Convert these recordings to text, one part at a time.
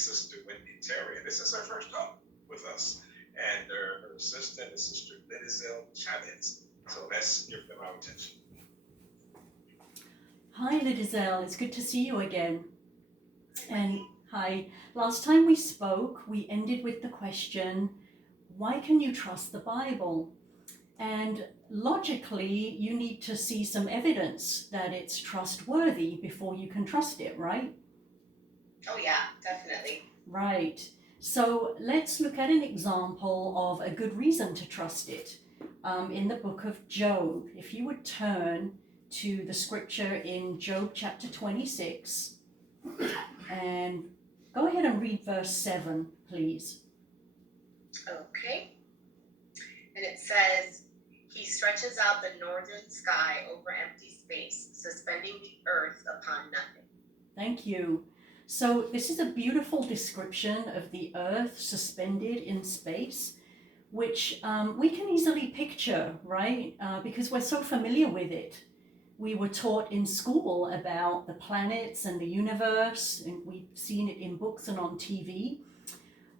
Sister Wendy Terry. And this is her first talk with us. And her assistant is Sister Chavez. So let's give them our attention. Hi, Lidizelle. It's good to see you again. And hi. Last time we spoke, we ended with the question, why can you trust the Bible? And logically, you need to see some evidence that it's trustworthy before you can trust it, right? Oh, yeah, definitely. Right. So let's look at an example of a good reason to trust it. In the book of Job, if you would turn to the scripture in Job chapter 26, and go ahead and read verse 7, please. Okay. And it says, he stretches out the northern sky over empty space, suspending the earth upon nothing. Thank you. So this is a beautiful description of the earth suspended in space, which we can easily picture, right? Because we're so familiar with it. We were taught in school about the planets and the universe, and we've seen it in books and on TV.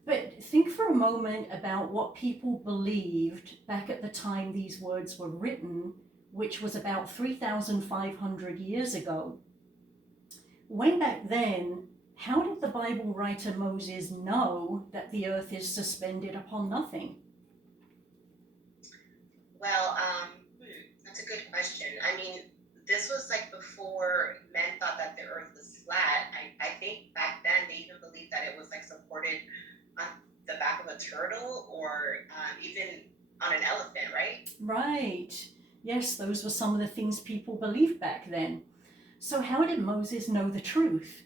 But think for a moment about what people believed back at the time these words were written, which was about 3,500 years ago. Way back then, how did the Bible writer Moses know that the earth is suspended upon nothing? Well, that's a good question. I mean, this was like before men thought that the earth was flat. I think back then they even believed that it was like supported on the back of a turtle or even on an elephant, right? Right. Yes, those were some of the things people believed back then. So how did Moses know the truth?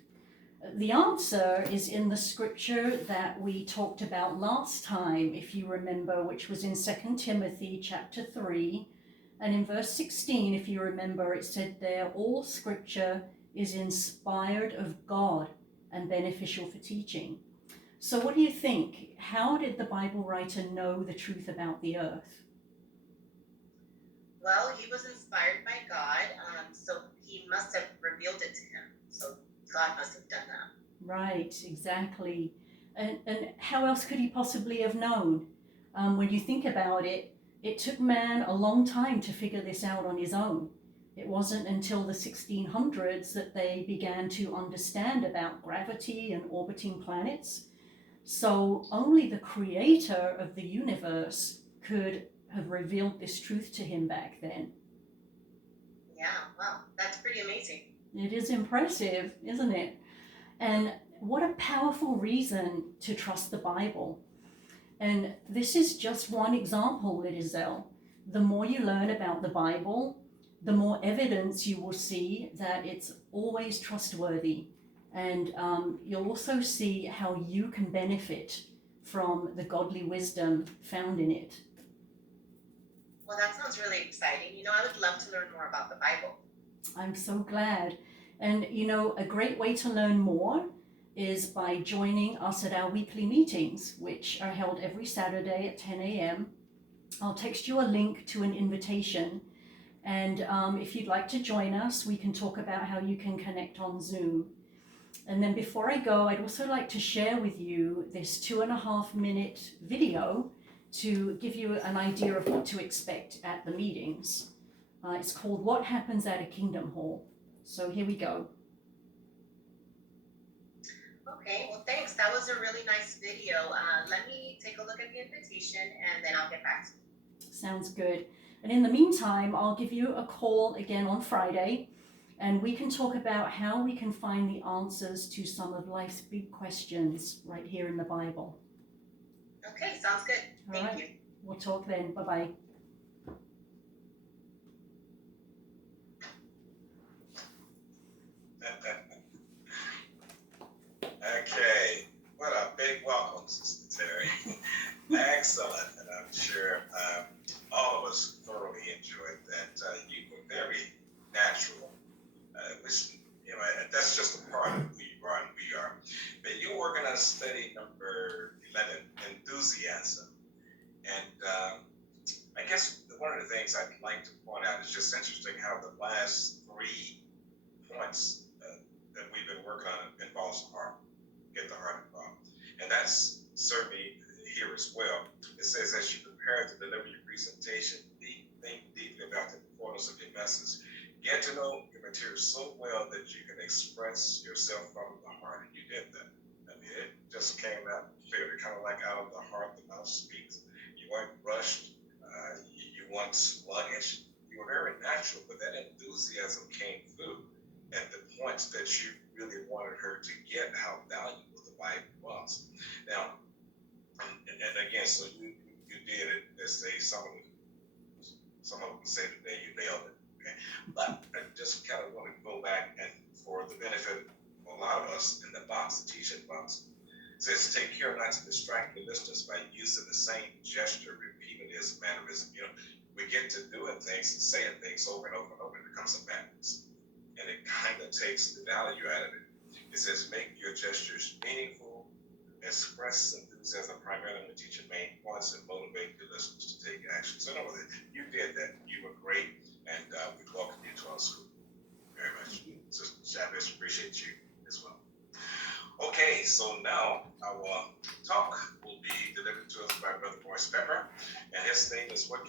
The answer is in the scripture that we talked about last time, if you remember, which was in 2 Timothy chapter 3. And in verse 16, if you remember, it said there, all scripture is inspired of God and beneficial for teaching. So what do you think? How did the Bible writer know the truth about the earth? Well, he was inspired by God, so he must have revealed it to him. So God must have done that. Right, exactly. And how else could he possibly have known? When you think about it, it took man a long time to figure this out on his own. It wasn't until the 1600s that they began to understand about gravity and orbiting planets. So only the creator of the universe could have revealed this truth to him back then. Yeah, wow, that's pretty amazing. It is impressive, isn't it? And what a powerful reason to trust the Bible. And this is just one example, Lidizelle. The more you learn about the Bible, the more evidence you will see that it's always trustworthy. And you'll also see how you can benefit from the godly wisdom found in it. Well, that sounds really exciting. You know, I would love to learn more about the Bible. I'm so glad. And you know, a great way to learn more is by joining us at our weekly meetings, which are held every Saturday at 10 a.m. I'll text you a link to an invitation. And if you'd like to join us, we can talk about how you can connect on Zoom. And then before I go, I'd also like to share with you this 2.5-minute video to give you an idea of what to expect at the meetings. It's called What Happens at a Kingdom Hall. So here we go. Okay, well, thanks. That was a really nice video. Let me take a look at the invitation and then I'll get back to you. Sounds good. And in the meantime, I'll give you a call again on Friday, and we can talk about how we can find the answers to some of life's big questions right here in the Bible. Okay, sounds good. Thank you. We'll talk then. Bye-bye. Okay, what a big welcome, Sister Terry. Excellent, and I'm sure all of us thoroughly enjoyed that. You were very natural, which, you know, that's just a part of who you are and we are. But you're working on study number 11, enthusiasm. And I guess one of the things I'd like to point out is just interesting how the last 3 points that we've been working on involves heart, get the heart involved. that's certainly here as well. It says, as you prepare to deliver your presentation, think deeply about the importance of your message. Get to know your material so well that you can express yourself from the heart. And you did that. I mean, it just came out clearly, kind of like out of the heart, the mouth speaks. You weren't rushed. You weren't sluggish. You were very natural, but that enthusiasm came through. And the points that you really wanted her to get how valuable the Bible was. Now, and again, so you did it. Let's say some of them say today you nailed it. Okay, but I just kind of want to go back and for the benefit of a lot of us in the box, the t-shirt box, it says take care not to distract the listeners by using the same gesture, repeating his mannerism. You know, we get to doing things and saying things over and over and over, and it becomes a madness, and it kind of takes the value out of it. It says make your gestures meaningful, express enthusiasm primarily when teaching main points, and motivate your listeners to take action. So in other words, you did that. You were great, and we welcome you to our school very much. Sister Chavez, appreciate you as well. Okay, so now our talk will be delivered to us by Brother Morris Pepper, and his theme is what